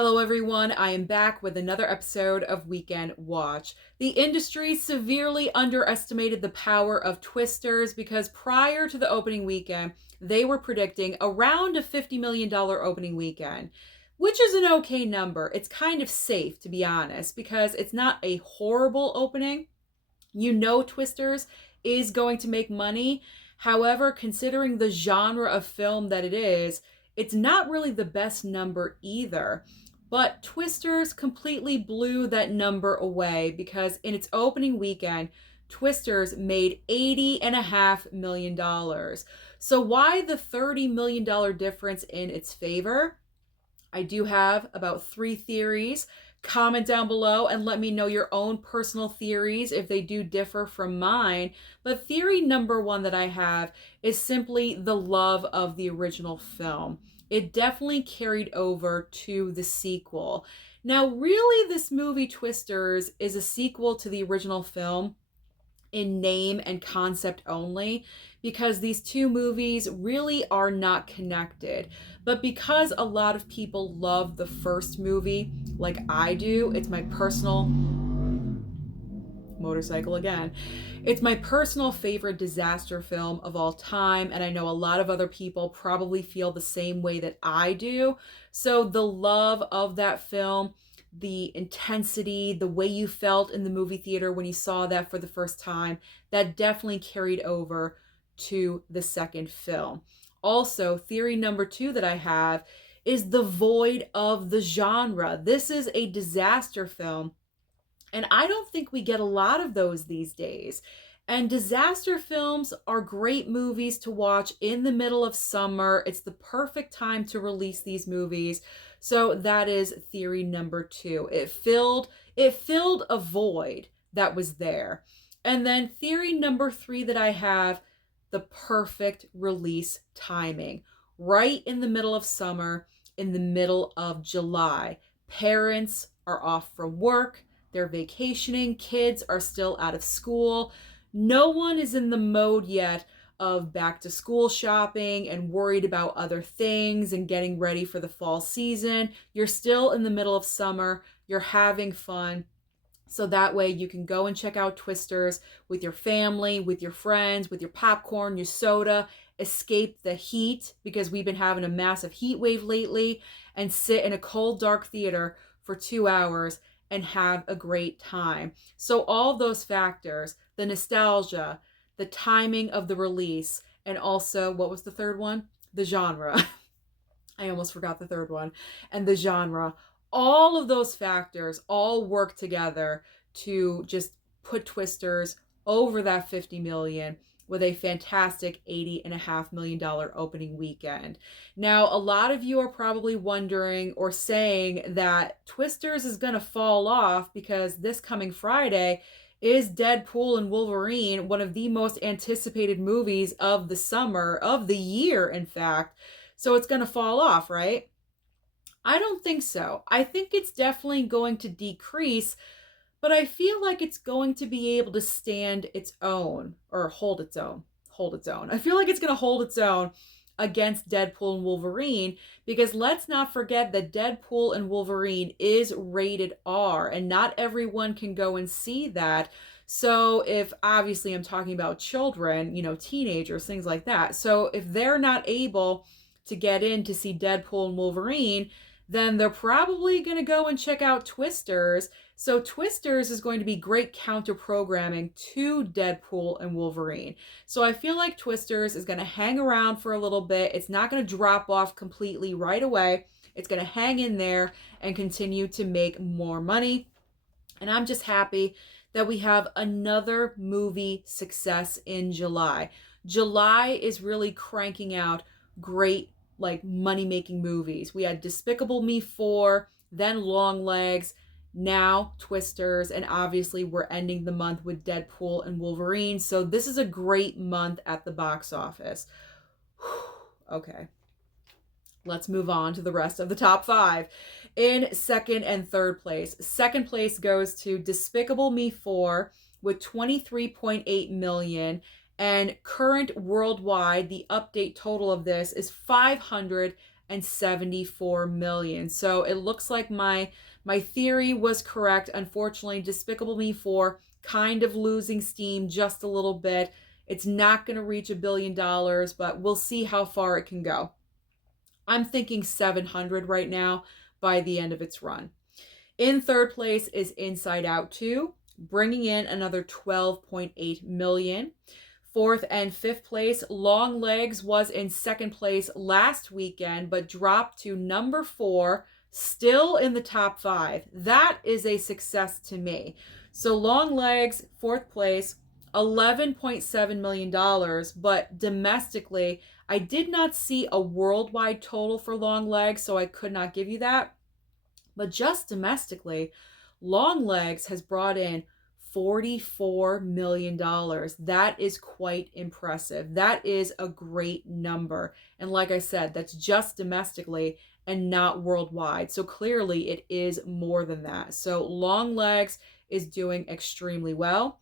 Hello, everyone. I am back with another episode of Weekend Watch. The industry severely underestimated the power of Twisters because prior to the opening weekend, they were predicting around a $50 million opening weekend, which is an okay number. It's kind of safe, to be honest, because it's not a horrible opening. You know, Twisters is going to make money. However, considering the genre of film that it is, it's not really the best number either. But Twisters completely blew that number away because in its opening weekend, Twisters made $80.5 million. So why the $30 million difference in its favor? I do have about 3 theories. Comment down below and let me know your own personal theories if they do differ from mine. But theory number 1 that I have is simply the love of the original film. It definitely carried over to the sequel. Now, really, this movie Twisters is a sequel to the original film in name and concept only, because these two movies really are not connected. But because a lot of people love the first movie, like I do, it's my personal motorcycle again. It's my personal favorite disaster film of all time, and I know a lot of other people probably feel the same way that I do. So the love of that film, the intensity, the way you felt in the movie theater when you saw that for the first time, that definitely carried over to the second film. Also, theory number 2 that I have is the void of the genre. This is a disaster film, and I don't think we get a lot of those these days. And disaster films are great movies to watch in the middle of summer. It's the perfect time to release these movies. So that is theory number 2. It filled a void that was there. And then theory number 3 that I have, the perfect release timing. Right in the middle of summer, in the middle of July. Parents are off from work. They're vacationing. Kids are still out of school. No one is in the mode yet of back to school shopping and worried about other things and getting ready for the fall season. You're still in the middle of summer. You're having fun. So that way you can go and check out Twisters with your family, with your friends, with your popcorn, your soda, escape the heat because we've been having a massive heat wave lately, and sit in a cold, dark theater for 2 hours and have a great time. So all those factors, the nostalgia, the timing of the release, and also, what was the third one? The genre. I almost forgot the third one. And the genre. All of those factors all work together to just put Twisters over that 50 million with a fantastic $80.5 million opening weekend. Now, a lot of you are probably wondering or saying that Twisters is going to fall off because this coming Friday is Deadpool and Wolverine, one of the most anticipated movies of the summer, of the year, in fact. So it's going to fall off, right? I don't think so. I think it's definitely going to decrease, but I feel like it's going to be able to stand its own, or hold its own. Hold its own. I feel like it's going to hold its own against Deadpool and Wolverine, because let's not forget that Deadpool and Wolverine is rated R, and not everyone can go and see that. So if, obviously I'm talking about children, teenagers, things like that. So if they're not able to get in to see Deadpool and Wolverine, then they're probably going to go and check out Twisters. So Twisters is going to be great counter programming to Deadpool and Wolverine. So I feel like Twisters is going to hang around for a little bit. It's not going to drop off completely right away. It's going to hang in there and continue to make more money. And I'm just happy that we have another movie success in July. July is really cranking out great money-making movies. We had Despicable Me 4, then Longlegs, now Twisters, and obviously we're ending the month with Deadpool and Wolverine. So this is a great month at the box office. Okay. Let's move on to the rest of the top 5. In second and third place. Second place goes to Despicable Me 4 with 23.8 million. And current worldwide, the update total of this is $174 million. So it looks like my theory was correct. Unfortunately, Despicable Me 4 kind of losing steam just a little bit. It's not going to reach $1 billion, but we'll see how far it can go. I'm thinking 700 right now by the end of its run. In third place is Inside Out 2, bringing in another 12.8 million. Fourth and fifth place, Long Legs was in second place last weekend, but dropped to number 4, still in the top 5. That is a success to me. So Long Legs, fourth place, $11.7 million, but domestically, I did not see a worldwide total for Long Legs, so I could not give you that. But just domestically, Long Legs has brought in $44 million. That is quite impressive. That is a great number. And like I said, that's just domestically and not worldwide. So clearly it is more than that. So Long Legs is doing extremely well.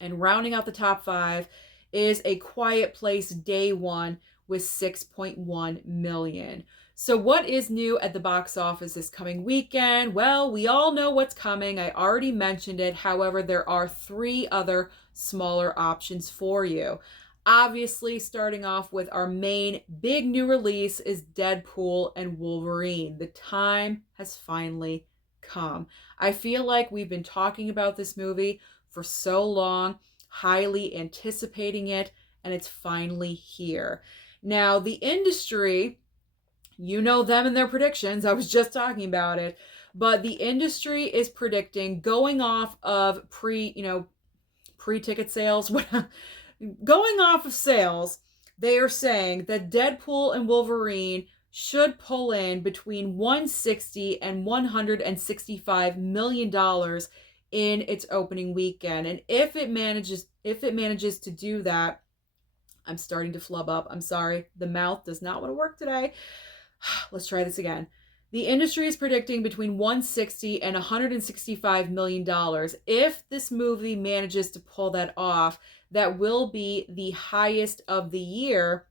And rounding out the top 5 is A Quiet Place Day 1 with 6.1 million. So what is new at the box office this coming weekend? Well, we all know what's coming. I already mentioned it. However, there are 3 other smaller options for you. Obviously, starting off with our main big new release is Deadpool and Wolverine. The time has finally come. I feel like we've been talking about this movie for so long, highly anticipating it, and it's finally here. Now, the industry, you know them and their predictions. I was just talking about it. But the industry is predicting, going off of pre-ticket sales, going off of sales, they are saying that Deadpool and Wolverine should pull in between $160 and $165 million in its opening weekend. And if it manages to do that, I'm starting to flub up. I'm sorry. The mouth does not want to work today. Let's try this again. The industry is predicting between $160 and $165 million. If this movie manages to pull that off, that will be the highest of the year,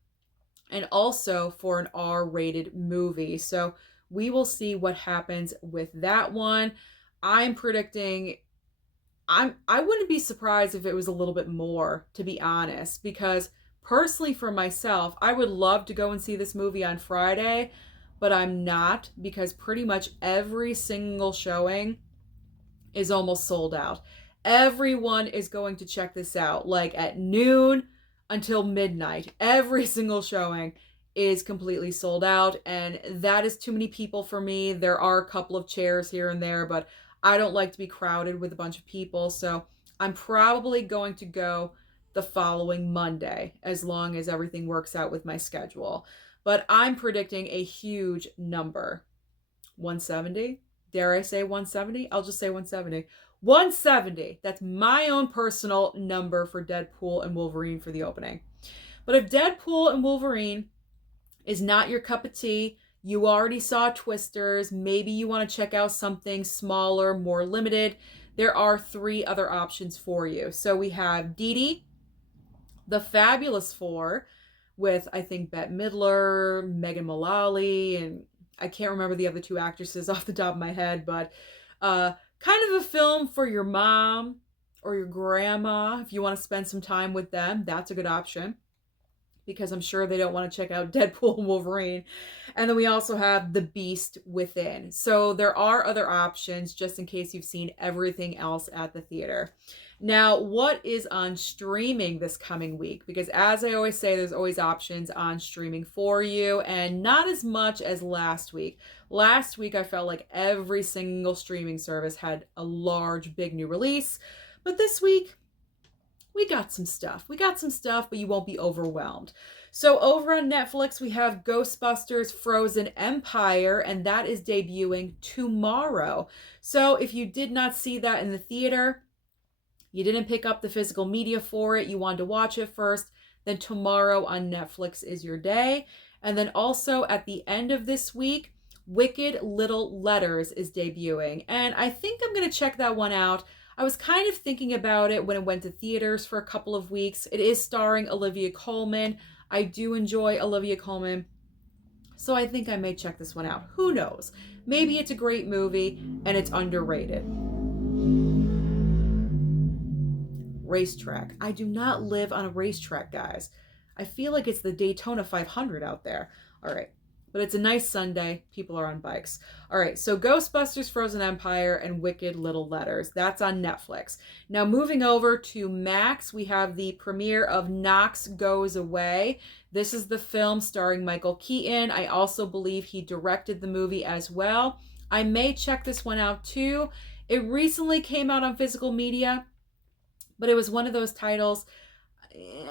and also for an R-rated movie. So we will see what happens with that one. I'm predicting, I wouldn't be surprised if it was a little bit more, to be honest, because personally for myself, I would love to go and see this movie on Friday, but I'm not, because pretty much every single showing is almost sold out. Everyone is going to check this out, like at noon until midnight. Every single showing is completely sold out, and that is too many people for me. There are a couple of chairs here and there, but I don't like to be crowded with a bunch of people, so I'm probably going to go the following Monday, as long as everything works out with my schedule. But I'm predicting a huge number. 170? Dare I say 170? I'll just say 170. 170. That's my own personal number for Deadpool and Wolverine for the opening. But if Deadpool and Wolverine is not your cup of tea, you already saw Twisters, maybe you want to check out something smaller, more limited, there are 3 other options for you. So we have Dee Dee, The Fabulous Four, with, I think, Bette Midler, Megan Mullally, and I can't remember the other 2 actresses off the top of my head, but kind of a film for your mom or your grandma. If you want to spend some time with them, that's a good option, because I'm sure they don't want to check out Deadpool and Wolverine. And then we also have The Beast Within. So there are other options, just in case you've seen everything else at the theater. Now, what is on streaming this coming week? Because as I always say, there's always options on streaming for you, and not as much as last week. Last week, I felt like every single streaming service had a large, big new release. But this week, we got some stuff. But you won't be overwhelmed. So over on Netflix, we have Ghostbusters Frozen Empire, and that is debuting tomorrow. So if you did not see that in the theater, you didn't pick up the physical media for it, you wanted to watch it first, then tomorrow on Netflix is your day. And then also at the end of this week, Wicked Little Letters is debuting. And I think I'm going to check that one out. I was kind of thinking about it when it went to theaters for a couple of weeks. It is starring Olivia Colman. I do enjoy Olivia Colman. So I think I may check this one out. Who knows? Maybe it's a great movie and it's underrated. Racetrack. I do not live on a racetrack, guys. I feel like it's the Daytona 500 out there. All right. But it's a nice Sunday. People are on bikes. All right. So Ghostbusters Frozen Empire and Wicked Little Letters. That's on Netflix. Now, moving over to Max, we have the premiere of Knox Goes Away. This is the film starring Michael Keaton. I also believe he directed the movie as well. I may check this one out too. It recently came out on physical media, but it was one of those titles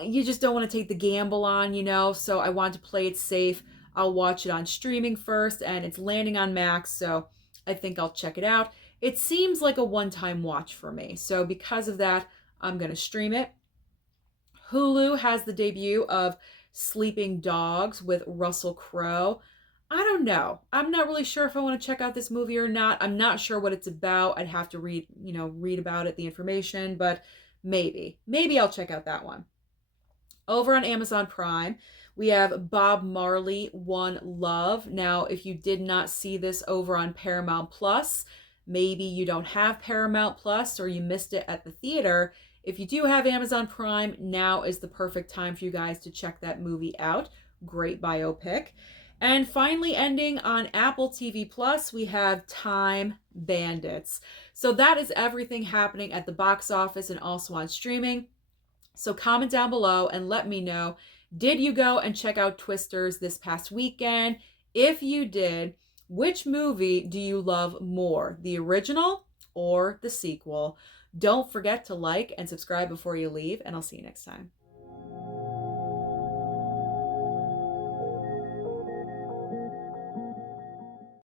you just don't want to take the gamble on, so I want to play it safe. I'll watch it on streaming first, and it's landing on Max, so I think I'll check it out. It seems like a one-time watch for me, so because of that, I'm going to stream it. Hulu has the debut of Sleeping Dogs with Russell Crowe. I don't know. I'm not really sure if I want to check out this movie or not. I'm not sure what it's about. I'd have to read about it, the information, but maybe I'll check out that one. Over on Amazon Prime, we have Bob Marley, One Love. Now, if you did not see this over on Paramount Plus, maybe you don't have Paramount Plus or you missed it at the theater. If you do have Amazon Prime, now is the perfect time for you guys to check that movie out. Great biopic. And finally, ending on Apple TV Plus, we have Time Bandits. So that is everything happening at the box office and also on streaming. So comment down below and let me know, did you go and check out Twisters this past weekend? If you did, which movie do you love more, the original or the sequel? Don't forget to like and subscribe before you leave, and I'll see you next time.